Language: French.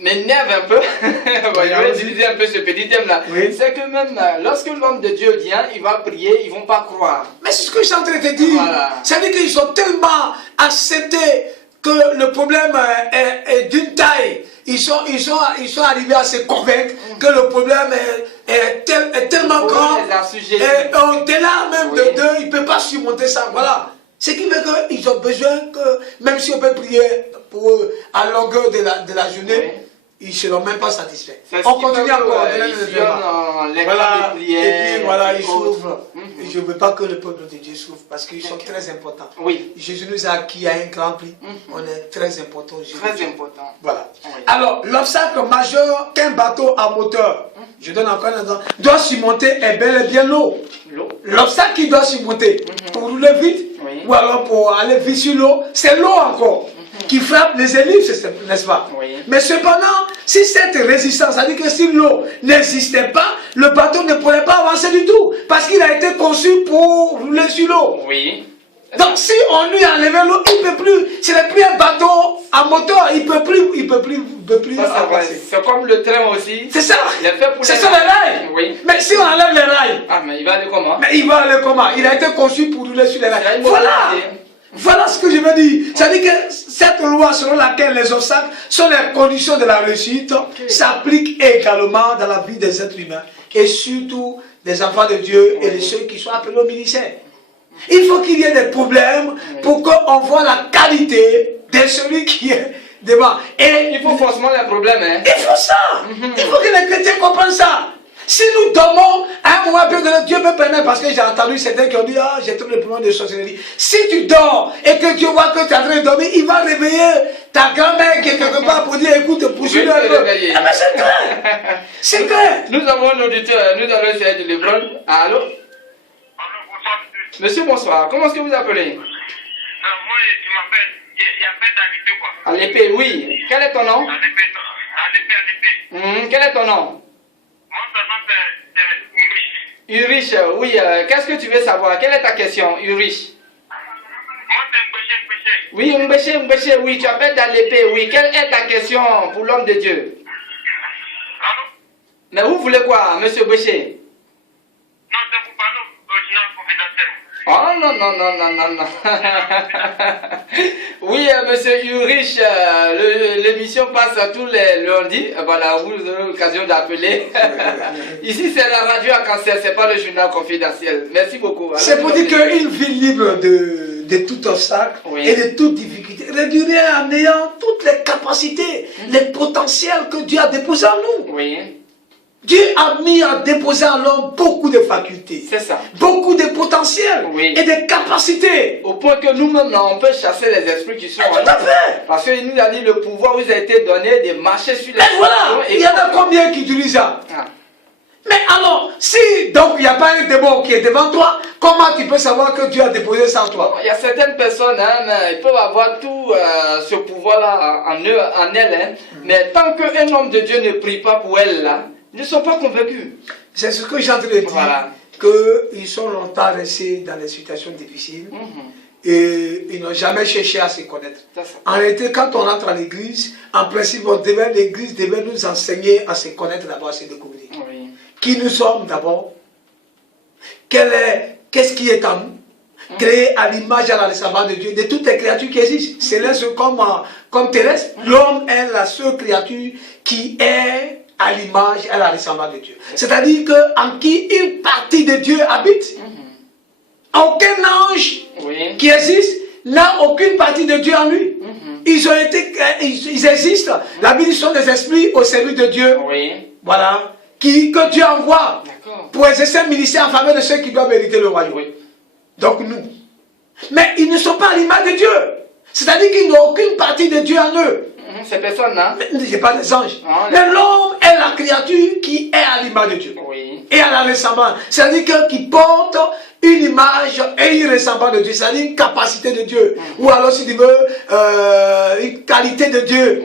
m'énerve un peu, bon, je vais utiliser un peu ce petit thème-là, Oui. c'est que même lorsque l'homme de Dieu vient, il va prier, ils ne vont pas croire. Mais c'est ce que je suis en train de te dire. Voilà. Ça veut dire qu'ils ont tellement accepté que le problème est d'une taille. Ils sont arrivés à se convaincre que le problème est tellement grand. Et au-delà même de d'eux, ils ne peuvent pas surmonter ça. Voilà. Ce qui fait qu'ils ont besoin que, même si on peut prier pour eux à longueur de la journée, ils ne seront même pas satisfaits. On continue encore. Voilà. Et puis voilà, ils souffrent. Je ne veux pas que le peuple de Dieu souffre parce qu'ils sont très importants. Oui. Jésus nous a acquis à un grand prix. On est très important. Très important. Voilà. Oui. Alors, l'obstacle majeur qu'un bateau à moteur, je donne encore un exemple, doit surmonter est bel et bien l'eau. L'obstacle qu'il doit surmonter pour rouler vite, ou alors pour aller vite sur l'eau, c'est l'eau encore qui frappe les ellipses, n'est-ce pas? Mais cependant, si cette résistance, c'est-à-dire que si l'eau n'existait pas, le bateau ne pourrait pas avancer du tout, parce qu'il a été conçu pour rouler sur l'eau. Donc si on lui enlève l'eau, il ne peut plus, ce n'est plus un bateau à moteur, il ne peut plus avancer. C'est comme le train aussi. C'est ça, c'est ça les rails. Mais si on enlève les rails, mais il va aller comment? Mais il va aller comment? Il a été conçu pour rouler sur les rails. Voilà ce que je veux dire. C'est-à-dire que cette loi selon laquelle les obstacles sont les conditions de la réussite s'applique également dans la vie des êtres humains et surtout des enfants de Dieu et de ceux qui sont appelés au ministère. Il faut qu'il y ait des problèmes pour qu'on voit la qualité de celui qui est devant. Et il faut forcément les problèmes. Il faut ça. Il faut que les chrétiens comprennent ça. Si nous dormons, à un moment donné, Dieu peut permettre, parce que j'ai entendu certains qui ont dit, ah, j'ai tous les problèmes de sorcellerie. Si tu dors et que Dieu voit que tu es en train de dormir, il va réveiller ta grand-mère qui est quelque part pour dire, écoute, poursuis-le un peu. Ah, mais c'est clair. C'est clair. Nous avons un auditeur, nous allons essayer de le prendre. Allô? Monsieur, bonsoir. Comment est-ce que vous appelez? Moi, je m'appelle, il y a fait à l'épée, quoi. À l'épée, oui. Quel est ton nom? À l'épée. Quel est ton nom? Moi, son nom, c'est Ulrich. Ulrich, oui. Qu'est-ce que tu veux savoir? Quelle est ta question, Ulrich? Moi, c'est Mbéché. Oui, Mbéché, oui. Tu appelles dans l'épée, oui. Quelle est ta question pour l'homme de Dieu? Allô? Mais vous voulez quoi, monsieur Mbéché? Non, c'est pour parler original confidentiel. Oh non. Oui, monsieur Ulrich, l'émission passe tous les lundis. Voilà, vous aurez l'occasion d'appeler. Ici, c'est la radio à cancer, c'est pas le journal confidentiel. Merci beaucoup. C'est pour dire qu'une vie libre de tout obstacle et de toute difficulté réduirait en ayant toutes les capacités, les potentiels que Dieu a déposés en nous. Dieu a mis à déposer en l'homme beaucoup de facultés. C'est ça. Beaucoup de potentiel et de capacités. Au point que nous-mêmes, on peut chasser les esprits qui sont en nous. Tout à fait. Parce qu'il nous a dit le pouvoir vous a été donné de marcher sur les voilà. Il y en a combien qui utilisent ça? Mais alors, si donc il n'y a pas un démon qui est devant toi, comment tu peux savoir que Dieu a déposé ça en toi? Il y a certaines personnes, ils peuvent avoir tout ce pouvoir-là en elles, mais tant qu'un homme de Dieu ne prie pas pour elles, là, ils ne sont pas convaincus. C'est ce que j'ai en train de dire, qu'ils sont longtemps restés dans des situations difficiles et ils n'ont jamais cherché à se connaître. En réalité, quand on entre à l'église, en principe, l'église devait nous enseigner à se connaître d'abord, à se découvrir. Qui nous sommes d'abord, qu'est-ce qui est en nous, créé à l'image et à la ressemblance de Dieu, de toutes les créatures qui existent. Céleste comme terrestre, l'homme est la seule créature qui est à l'image et à la ressemblance de Dieu. C'est-à-dire qu'en qui une partie de Dieu habite. Aucun ange qui existe n'a aucune partie de Dieu en lui. Ils existent. La Bible sont des esprits au service de Dieu. Voilà. Que Dieu envoie pour exercer un ministère en faveur de ceux qui doivent mériter le royaume. Donc nous. Mais ils ne sont pas à l'image de Dieu. C'est-à-dire qu'ils n'ont aucune partie de Dieu en eux. Ces personnes-là. Ce n'est pas des anges. Mais l'homme est la créature qui est à l'image de Dieu. Et à la ressemblance. C'est-à-dire qu'il porte une image et une ressemblance de Dieu. C'est-à-dire une capacité de Dieu. Ou alors, si tu veux, une qualité de Dieu.